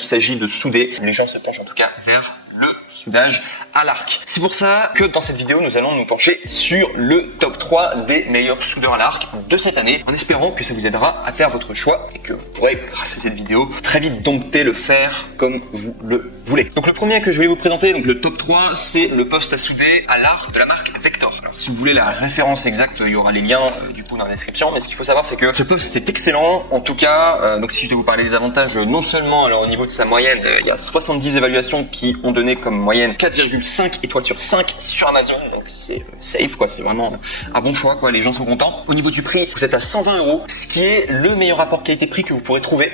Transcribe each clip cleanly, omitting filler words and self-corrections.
qu'il s'agit de souder, les gens se penchent en tout cas vers le soudage à l'arc. C'est pour ça que dans cette vidéo, nous allons nous pencher sur le top 3 des meilleurs soudeurs à l'arc de cette année, en espérant que ça vous aidera à faire votre choix et que vous pourrez, grâce à cette vidéo, très vite dompter le fer comme vous le voulez. Donc le premier que je voulais vous présenter, donc le top 3, c'est le poste à souder à l'arc de la marque Vector. Alors si vous voulez la référence exacte, il y aura les liens du coup dans la description, mais ce qu'il faut savoir, c'est que ce poste est excellent, en tout cas, donc si je dois vous parler des avantages, non seulement alors au niveau de sa moyenne, il y a 70 évaluations qui ont donné comme moyenne 4,5 étoiles sur 5 sur Amazon, donc c'est safe quoi, c'est vraiment un bon choix quoi, les gens sont contents. Au niveau du prix, vous êtes à 120 €, ce qui est le meilleur rapport qualité-prix que vous pourrez trouver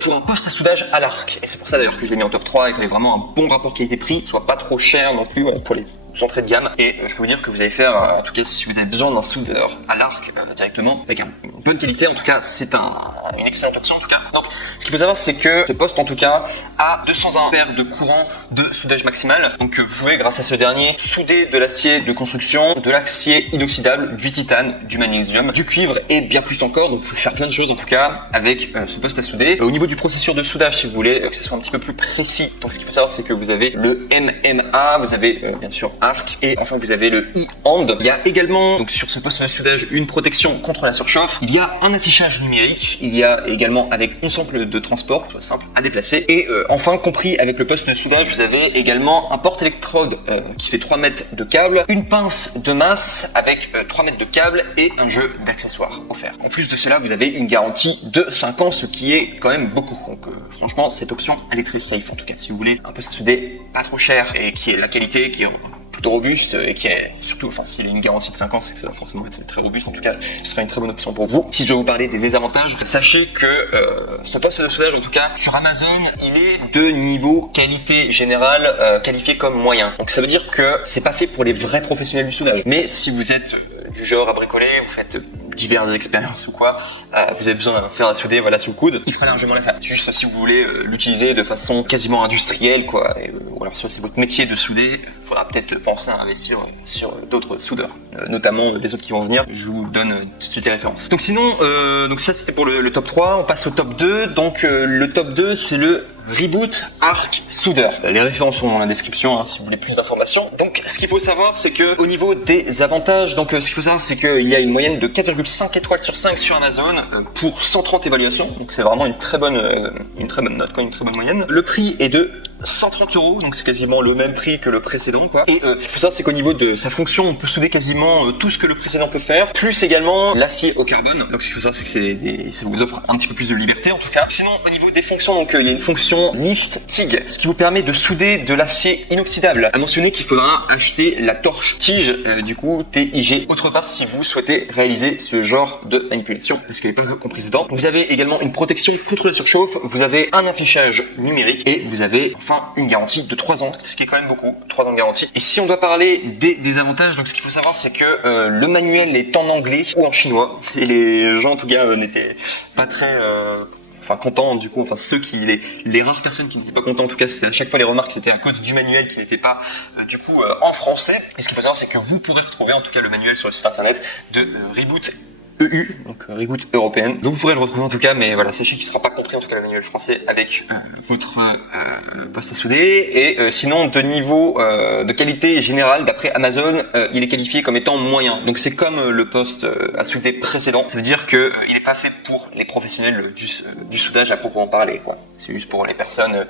pour un poste à soudage à l'arc. Et c'est pour ça d'ailleurs que je l'ai mis en top 3, il fallait vraiment un bon rapport qualité-prix, soit pas trop cher non plus pour les entrée de gamme, et je peux vous dire que vous allez faire, en tout cas si vous avez besoin d'un soudeur à l'arc directement avec une bonne qualité, en tout cas c'est une excellente option en tout cas. Donc ce qu'il faut savoir, c'est que ce poste en tout cas a 201 ampères de courant de soudage maximal, donc vous pouvez grâce à ce dernier souder de l'acier de construction, de l'acier inoxydable, du titane, du magnésium, du cuivre et bien plus encore. Donc vous pouvez faire plein de choses en tout cas avec ce poste à souder. Au niveau du processus de soudage, si vous voulez que ce soit un petit peu plus précis, donc ce qu'il faut savoir, c'est que vous avez le MMA, vous avez bien sûr arc, et enfin vous avez le e-hand. Il y a également donc sur ce poste de soudage une protection contre la surchauffe, il y a un affichage numérique, il y a également avec une simple de transport, soit simple à déplacer, et enfin compris avec le poste de soudage, vous avez également un porte-électrode qui fait 3 mètres de câble, une pince de masse avec 3 mètres de câble et un jeu d'accessoires offert. En plus de cela, vous avez une garantie de 5 ans, ce qui est quand même beaucoup. Donc franchement cette option elle est très safe, en tout cas si vous voulez un poste à souder pas trop cher et qui est la qualité, qui est plutôt robuste et qui est surtout, enfin s'il a une garantie de 5 ans, c'est que ça va forcément être très robuste, en tout cas ce sera une très bonne option pour vous. Si je dois vous parler des désavantages, sachez que ce poste de soudage en tout cas sur Amazon, il est de niveau qualité générale qualifié comme moyen. Donc ça veut dire que c'est pas fait pour les vrais professionnels du soudage, mais si vous êtes du genre à bricoler, vous faites diverses expériences ou quoi, vous avez besoin d'un fer à souder voilà sous le coude, il fera largement l'affaire. Juste si vous voulez l'utiliser de façon quasiment industrielle quoi, ou alors si c'est votre métier de souder, il faudra peut-être penser à investir sur d'autres soudeurs, notamment les autres qui vont venir, je vous donne tout de suite les références. Donc sinon, donc ça c'était pour le top 3, on passe au top 2, donc le top 2 c'est le Reboot Arc Souder. Les références sont dans la description si vous voulez plus d'informations. Donc ce qu'il faut savoir, c'est que au niveau des avantages, donc ce qu'il faut savoir, c'est qu'il y a une moyenne de 4,5 étoiles sur 5 sur Amazon pour 130 évaluations. Donc c'est vraiment une très bonne note, quoi, une très bonne moyenne. Le prix est de 130 €, donc c'est quasiment le même prix que le précédent quoi. Et ce qu'il faut savoir, c'est qu'au niveau de sa fonction, on peut souder quasiment tout ce que le précédent peut faire, plus également l'acier au carbone. Donc ce qu'il faut savoir, c'est que ça vous offre un petit peu plus de liberté en tout cas. Sinon au niveau des fonctions, donc il y a une fonction Lift TIG, ce qui vous permet de souder de l'acier inoxydable. À mentionner qu'il faudra acheter la torche tige, du coup TIG, autre part si vous souhaitez réaliser ce genre de manipulation, parce qu'elle n'est pas comprise dedans. Vous avez également une protection contre la surchauffe, vous avez un affichage numérique et vous avez enfin une garantie de 3 ans, ce qui est quand même beaucoup, 3 ans de garantie. Et si on doit parler des avantages, donc ce qu'il faut savoir, c'est que le manuel est en anglais ou en chinois, et les gens en tout cas n'étaient pas très contents, du coup, enfin ceux qui, les rares personnes qui n'étaient pas contents, en tout cas c'était à chaque fois les remarques, c'était à cause du manuel qui n'était pas du coup en français. Et ce qu'il faut savoir, c'est que vous pourrez retrouver en tout cas le manuel sur le site internet de Reboot EU, donc Reboot européenne. Donc vous pourrez le retrouver en tout cas, mais voilà, sachez qu'il ne sera pas compris en tout cas le manuel français avec votre poste à souder. Et sinon de niveau de qualité générale, d'après Amazon, il est qualifié comme étant moyen. Donc c'est comme le poste à souder précédent. Ça veut dire que il n'est pas fait pour les professionnels du soudage à proprement parler, quoi. C'est juste pour les personnes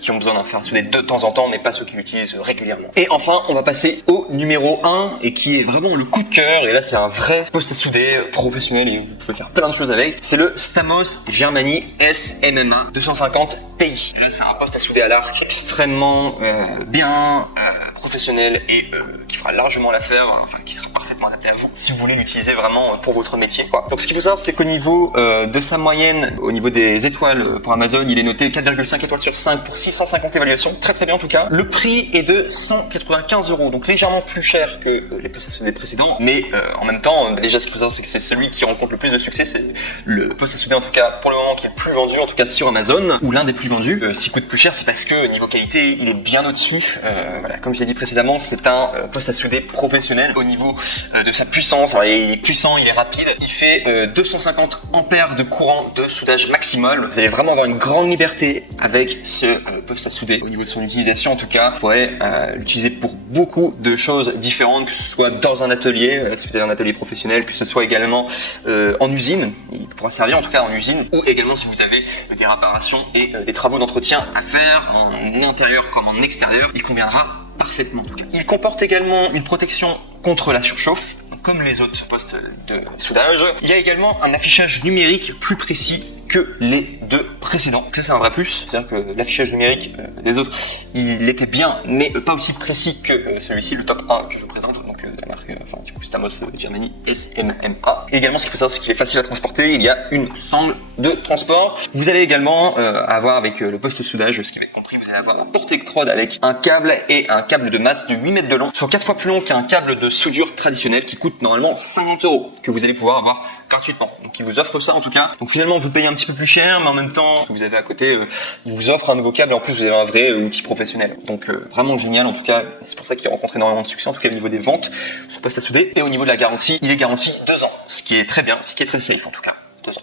qui ont besoin d'en faire souder de temps en temps, mais pas ceux qui l'utilisent régulièrement. Et enfin, on va passer au numéro 1 et qui est vraiment le coup de cœur. Et là, c'est un vrai poste à souder professionnel et vous pouvez faire plein de choses avec. C'est le Stamos Germany SMMA 250 PI. Là, c'est un poste à souder à l'arc extrêmement bien professionnel et qui fera largement l'affaire, enfin qui sera parfaitement adapté à vous si vous voulez l'utiliser vraiment pour votre métier, quoi. Donc ce qu'il faut savoir, c'est qu'au niveau de sa moyenne, au niveau des étoiles pour Amazon, il est noté 4,5 étoiles sur 5 pour 650 évaluations, très très bien en tout cas. Le prix est de 195 €, donc légèrement plus cher que les postes à souder précédents, mais en même temps, déjà ce qu'il faut savoir, c'est que c'est celui qui rencontre le plus de succès, c'est le poste à souder en tout cas pour le moment qui est le plus vendu, en tout cas sur Amazon, ou l'un des plus vendus. S'il coûte plus cher, c'est parce que niveau qualité, il est bien au-dessus. Voilà, comme je l'ai dit précédemment, c'est un poste à souder professionnel au niveau de sa puissance. Alors, il est puissant, il est rapide. Il fait 250 ampères de courant de soudage maximal. Vous allez vraiment avoir une grande liberté avec ce poste à souder. Au niveau de son utilisation, en tout cas, vous pourrez l'utiliser pour beaucoup de choses différentes, que ce soit dans un atelier, si vous avez un atelier professionnel, que ce soit également en usine. Il pourra servir en tout cas en usine, ou également si vous avez des réparations et des travaux d'entretien à faire en intérieur comme en extérieur. Il conviendra parfaitement en tout cas. Il comporte également une protection contre la surchauffe, comme les autres postes de soudage. Il y a également un affichage numérique plus précis que les deux précédents. Donc ça c'est un vrai plus, c'est-à-dire que l'affichage numérique des autres, il était bien, mais pas aussi précis que celui-ci, le top 1 que je vous présente, donc la marque, enfin du coup Stamos Germany SMMA. Et également ce qu'il faut savoir, c'est qu'il est facile à transporter, il y a une sangle de transport. Vous allez également avoir avec le poste soudage, ce qui va être compris, vous allez avoir un porte-électrode avec un câble et un câble de masse de 8 mètres de long, soit 4 fois plus long qu'un câble de soudure traditionnel qui coûte normalement 50 €, que vous allez pouvoir avoir gratuitement. Donc il vous offre ça en tout cas. Donc finalement vous payez un petit peu plus cher, mais en même temps vous avez à côté, il vous offre un nouveau câble et en plus vous avez un vrai outil professionnel. Donc vraiment génial en tout cas. C'est pour ça qu'il rencontre énormément de succès en tout cas au niveau des ventes sur poste à souder. Et au niveau de la garantie, il est garanti 2 ans, ce qui est très bien, ce qui est très safe en tout cas.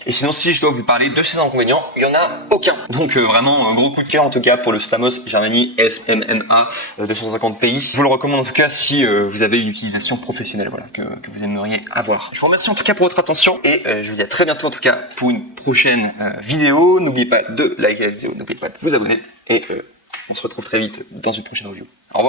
Et sinon, si je dois vous parler de ses inconvénients, il n'y en a aucun. Donc vraiment un gros coup de cœur en tout cas pour le Stamos Germany SMMA 250 PI. Je vous le recommande en tout cas si vous avez une utilisation professionnelle, voilà, que vous aimeriez avoir. Je vous remercie en tout cas pour votre attention et je vous dis à très bientôt en tout cas pour une prochaine vidéo. N'oubliez pas de liker la vidéo, n'oubliez pas de vous abonner et on se retrouve très vite dans une prochaine review. Au revoir.